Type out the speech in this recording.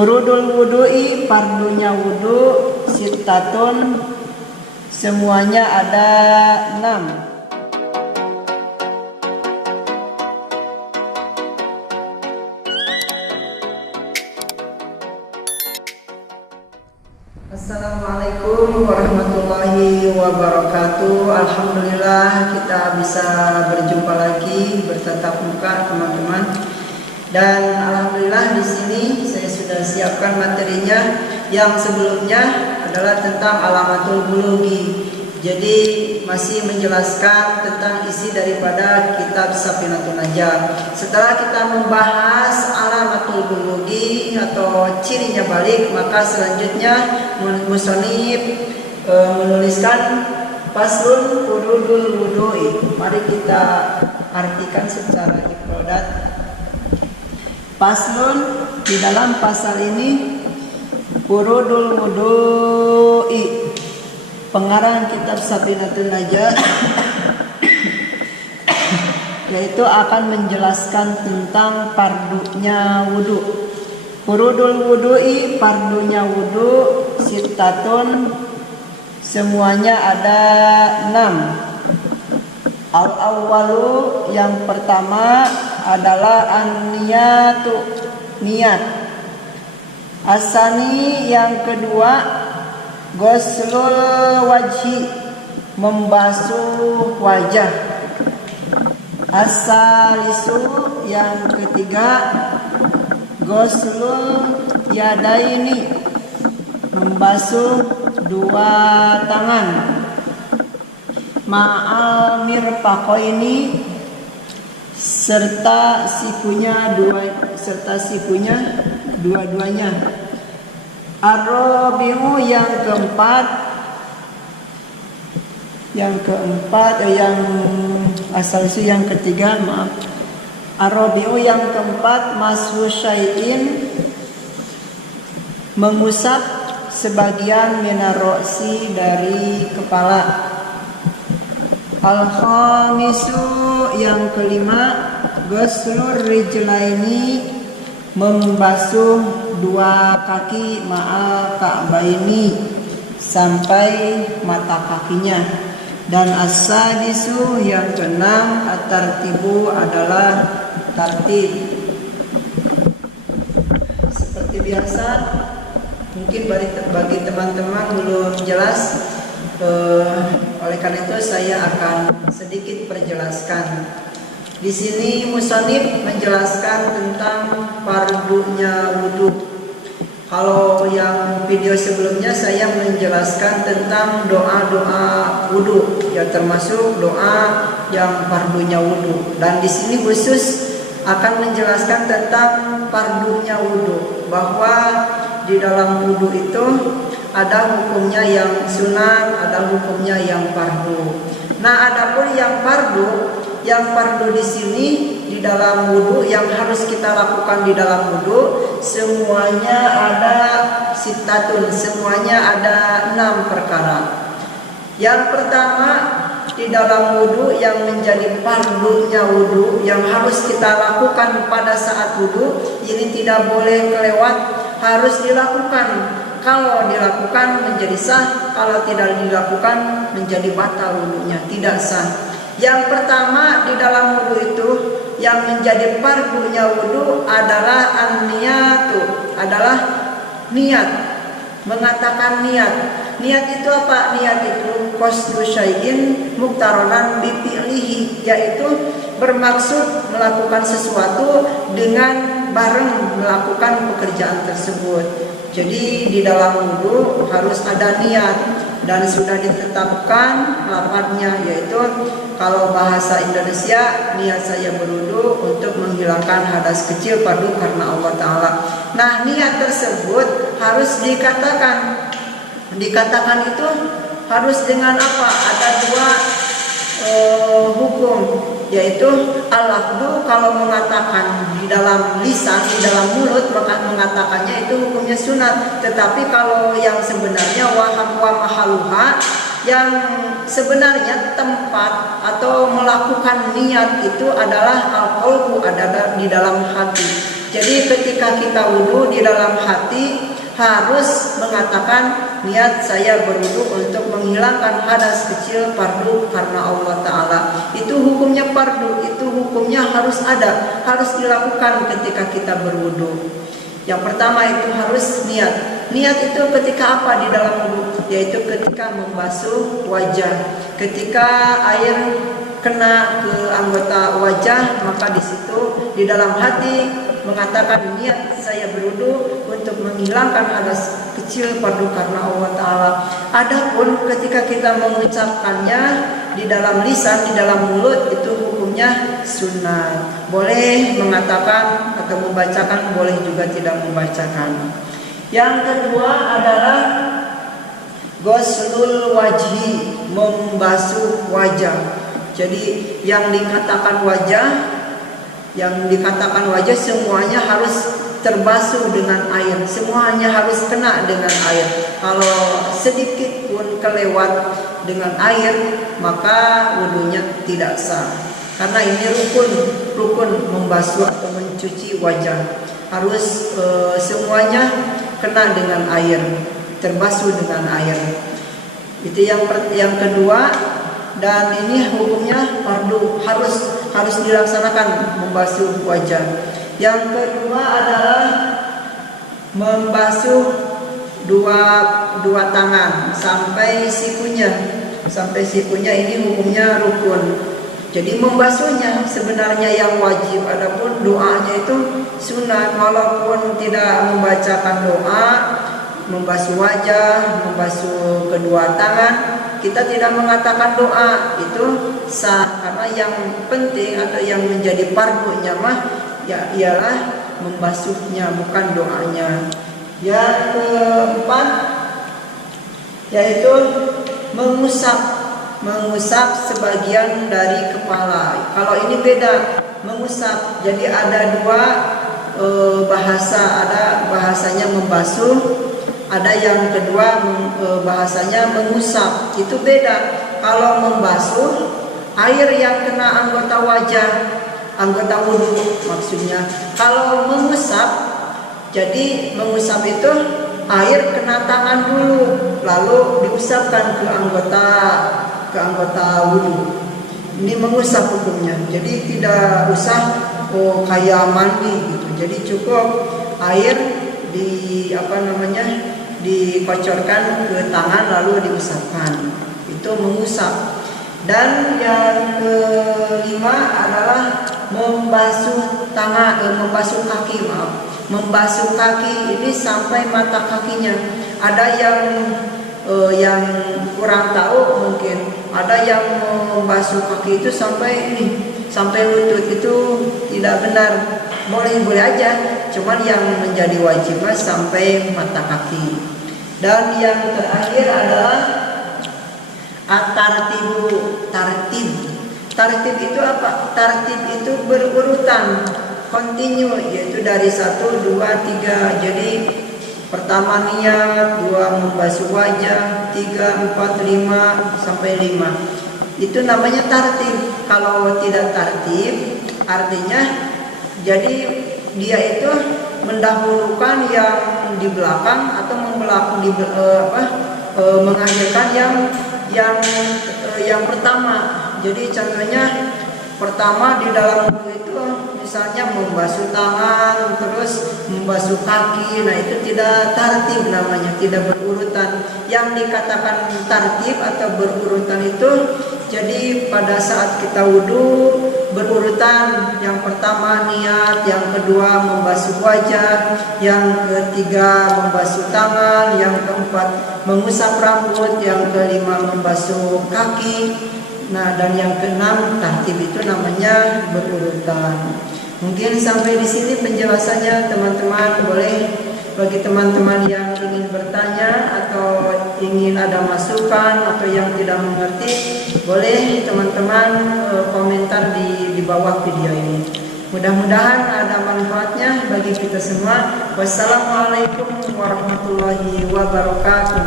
Furudul wudu'i, fardunya wudu, sittatun, semuanya ada 6. Assalamualaikum warahmatullahi wabarakatuh. Alhamdulillah kita bisa berjumpa lagi, bertatap muka teman-teman. Dan alhamdulillah di sini saya sudah siapkan materinya. Yang sebelumnya adalah tentang alamatul bulughi. Jadi masih menjelaskan tentang isi daripada kitab Safinatun Najah. Setelah kita membahas alamatul bulughi atau cirinya balik, maka selanjutnya musannif menuliskan faslun furudul wudu'i. Mari kita artikan secara ifradat. Faslun, di dalam pasal ini furudul wudu'i, pengarang kitab Safinatun Najah yaitu akan menjelaskan tentang fardunya wudu. Furudul wudu'i, fardunya wudu, sittatun, semuanya ada 6. Al-awwalu, yang pertama adalah an-niyatu, niat. Asani, yang kedua ghuslul wajhi, membasuh wajah. As-salisu, yang ketiga ghuslul yadaini, membasuh dua tangan. Ma'al mirfaqaini, serta sikunya dua-duanya. Ar-rabi'u, yang keempat yang asal itu yang ketiga, maaf. Ar-rabi'u, yang keempat mashu syai'in, mengusap sebagian minarosi dari kepala. Al-khamisu, yang kelima ghuslur rijlaini, membasuh dua kaki ma'al ka'baini, sampai mata kakinya. Dan as-sadisu, yang keenam at-tartibu, adalah tartib. Seperti biasa, mungkin bagi teman-teman belum jelas, oleh karena itu saya akan sedikit perjelaskan. Di sini musannif menjelaskan tentang fardunya wudu. Kalau yang video sebelumnya saya menjelaskan tentang doa-doa wudu, ya termasuk doa yang fardunya wudu. Dan di sini khusus akan menjelaskan tentang fardunya wudu, bahwa di dalam wudu itu ada hukumnya yang sunat, ada hukumnya yang fardu. Nah, adapun yang fardu di sini di dalam wudu yang harus kita lakukan di dalam wudu, semuanya ada sittatun, semuanya ada 6 perkara. Yang pertama, di dalam wudu yang menjadi fardunya wudu yang harus kita lakukan pada saat wudu, ini tidak boleh kelewat, harus dilakukan. Kalau dilakukan menjadi sah, kalau tidak dilakukan menjadi batal wudunya, tidak sah. Yang pertama di dalam wudu itu yang menjadi fardunya wudu adalah an-niyatu, adalah niat, mengatakan niat. Niat itu apa? Niat itu qasdu syai'in muqtaronan bi fi'lihi, yaitu bermaksud melakukan sesuatu dengan bareng melakukan pekerjaan tersebut. Jadi di dalam wudu harus ada niat, dan sudah ditetapkan lafadznya, yaitu kalau bahasa Indonesia, niat saya berwudu untuk menghilangkan hadas kecil fardu karena Allah Ta'ala. Nah, niat tersebut harus dikatakan itu harus dengan apa? Ada dua hukum, yaitu al-lafdu, kalau mengatakan di dalam lisan, di dalam mulut, maka mengatakannya itu hukumnya sunat. Tetapi kalau yang sebenarnya wa mahaluha, yang sebenarnya tempat atau melakukan niat itu adalah al-qalbu, adalah di dalam hati. Jadi ketika kita wudhu di dalam hati harus mengatakan niat saya berwudu untuk menghilangkan hadas kecil fardu karena Allah Ta'ala. Itu hukumnya fardu, itu hukumnya harus ada, harus dilakukan ketika kita berwudu. Yang pertama itu harus niat. Niat itu ketika apa di dalam wudu? Yaitu ketika membasuh wajah. Ketika air kena ke anggota wajah, maka di situ di dalam hati mengatakan niat saya berwudu untuk menghilangkan hadas kecil fardu karena Allah Ta'ala. Adapun ketika kita mengucapkannya di dalam lisan, di dalam mulut, itu hukumnya sunnah. Boleh mengatakan atau membacakan, boleh juga tidak membacakan. Yang kedua adalah ghuslul wajhi, membasuh wajah. Jadi yang dikatakan wajah semuanya harus terbasuh dengan air, semuanya harus kena dengan air. Kalau sedikit pun kelewat dengan air, maka wudunya tidak sah. Karena ini rukun membasuh atau mencuci wajah. Harus semuanya kena dengan air, terbasuh dengan air. Itu yang kedua. Dan ini hukumnya fardu, harus dilaksanakan membasuh wajah. Yang kedua adalah membasuh dua tangan sampai sikunya. Sampai sikunya ini hukumnya rukun. Jadi membasuhnya sebenarnya yang wajib, adapun doanya itu sunat. Walaupun tidak membacakan doa, membasuh wajah, membasuh kedua tangan, kita tidak mengatakan doa, itu sah. Karena yang penting atau yang menjadi fardunya mah ya ialah membasuhnya, bukan doanya. Yang keempat yaitu mengusap sebagian dari kepala. Kalau ini beda, mengusap. Jadi ada dua bahasa, ada bahasanya membasuh, ada yang kedua bahasanya mengusap. Itu beda. Kalau membasuh, air yang kena anggota wajah, anggota wudhu maksudnya. Kalau mengusap, jadi mengusap itu air kena tangan dulu, lalu diusapkan ke anggota wudhu. Ini mengusap hukumnya. Jadi tidak usah kayak mandi gitu. Jadi cukup air dikocorkan ke tangan lalu diusapkan. Itu mengusap. Dan yang kelima adalah membasuh kaki. Membasuh kaki ini sampai mata kakinya. Ada yang kurang tahu mungkin. Ada yang membasuh kaki itu sampai lutut, itu tidak benar. Boleh aja, cuman yang menjadi wajib sampai mata kaki. Dan yang terakhir adalah tartib itu apa? Tartib itu berurutan, continue, yaitu dari 1, 2, 3. Jadi pertama niat, 2 membasuh wajah, 3, 4, 5 sampai 5. Itu namanya tartib. Kalau tidak tartib, artinya jadi dia itu mendahulukan yang di belakang atau mengakhirkan yang pertama. Jadi contohnya pertama di dalam wudu itu misalnya membasuh tangan, terus membasuh kaki. Nah itu tidak tartib namanya, tidak berurutan. Yang dikatakan tartib atau berurutan itu jadi pada saat kita wudu berurutan. Yang pertama niat, yang kedua membasuh wajah, yang ketiga membasuh tangan, yang keempat mengusap rambut, yang kelima membasuh kaki. Nah dan yang keenam tartib itu namanya berurutan. Mungkin sampai di sini penjelasannya teman-teman. Boleh bagi teman-teman yang ingin bertanya atau ingin ada masukan atau yang tidak mengerti, boleh teman-teman komentar di bawah video ini. Mudah-mudahan ada manfaatnya bagi kita semua. Wassalamualaikum warahmatullahi wabarakatuh.